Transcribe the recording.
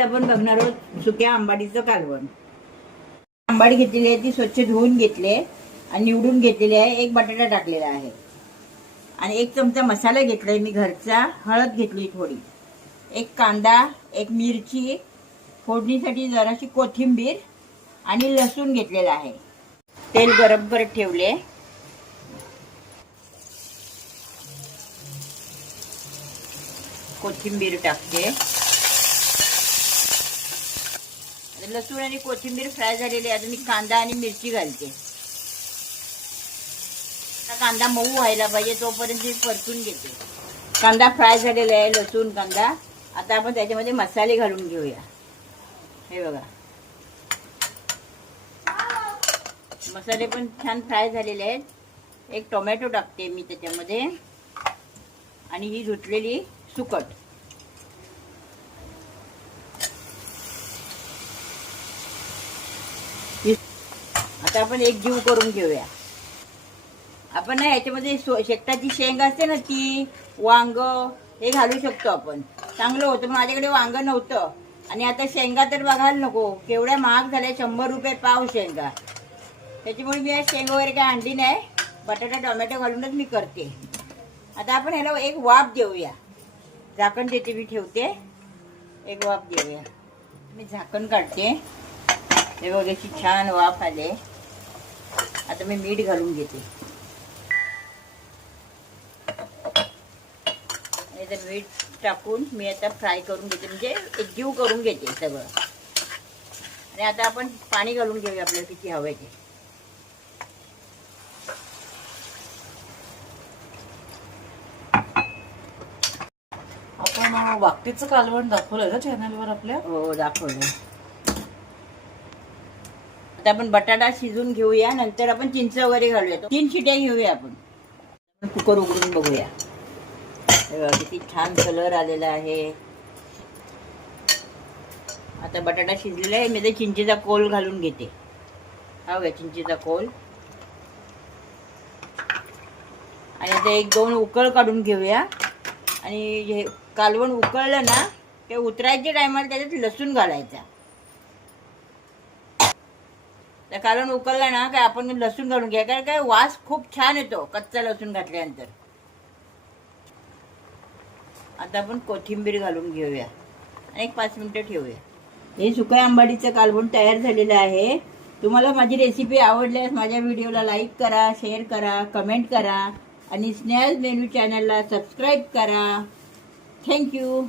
आपण बघणार आहोत सुक्या आंबाडीचं कालवण. आंबाडी घेतलेली आहे ती स्वच्छ धुवून घेतले आणि निवडून घेतलेली आहे. एक बटाटा टाकलेला आहे आणि 1 चमचा मसाला घेतलाय मी घरचा. हळद घेतली थोडी, 1 कांदा, 1 मिरची, फोडणीसाठी जराशी कोथिंबीर आणि लसूण घेतलेला आहे. तेल गरम करत ठेवले. कोथिंबीर टाकते. लसूण आणि कोथिंबीर फ्राय झालेली आहे. आता मी कांदा आणि मिरची घालते. कांदा मऊ व्हायला पाहिजे तोपर्यंत मी परतून घेते. कांदा फ्राय झालेला आहे, लसूण कांदा. आता आपण त्याच्यामध्ये मसाले घालून घेऊया. हे बघा, मसाले पण छान फ्राय झालेले आहेत. 1 टोमॅटो टाकते मी त्याच्यामध्ये आणि ही धुतलेली सुकट. आता आपण एक जीव करून घेऊया. आपण ना याच्यामध्ये शेकटाची शेंग असते ना ती, वांग हे घालू शकतो आपण. चांगलं होतं. पण माझ्याकडे वांग नव्हतं आणि आता शेंगा तर बघायला नको केवढ्या महाग झाल्या. 100 रुपये पाव शेंगा. त्याच्यामुळे मी आज शेंगा वगैरे काय आणली नाही. बटाटा टोमॅटो घालूनच मी करते. आता आपण ह्याला एक वाफ देऊया. झाकण देते मी, ठेवते. एक वाफ देऊया. मी झाकण काढते. हे बघा अशी छान वाफ आले. आता मी मीठ घालून घेते. मीठ टाकून मी आता फ्राय करून घेते, म्हणजे एकजीव करून घेते सगळं. आणि आता आपण पाणी घालून घेऊया आपल्याला किती हवंय ते. आपण वाकटीचं कालवण दाखवलंय ना चॅनलवर आपल्या? हो, दाखवलं. आता आपण बटाटा शिजून घेऊया. नंतर आपण चिंच वगैरे घालूया. 3 शिट्या घेऊया आपण. कुकर उघडून बघूया. किती छान कलर आलेला आहे. आता बटाटा शिजलेला आहे. मी ते चिंचेचा कोल घालून घेते. हा बघा चिंचेचा कोल. आणि आता 1-2 उकळ काढून घेऊया. आणि हे कालवण उकळलं ना, ते उतरायच्या टायमाला त्याच्यात लसूण घालायचा. त्या कालवण उकळलं ना काय आपण लसूण घालून घ्या. कारण काय वास खूप छान येतो कच्चा लसूण घातल्यानंतर. आता आपण कोथिंबीर घालून घेऊया आणि 5 मिनिटं ठेवूया. हे सुक्या आंबाडीचं कालवण तयार झालेलं आहे. तुम्हाला माझी रेसिपी आवडल्यास माझ्या व्हिडिओला लाईक करा, शेअर करा, कमेंट करा आणि स्नेहाज मेनू चॅनलला सबस्क्राईब करा. थँक्यू.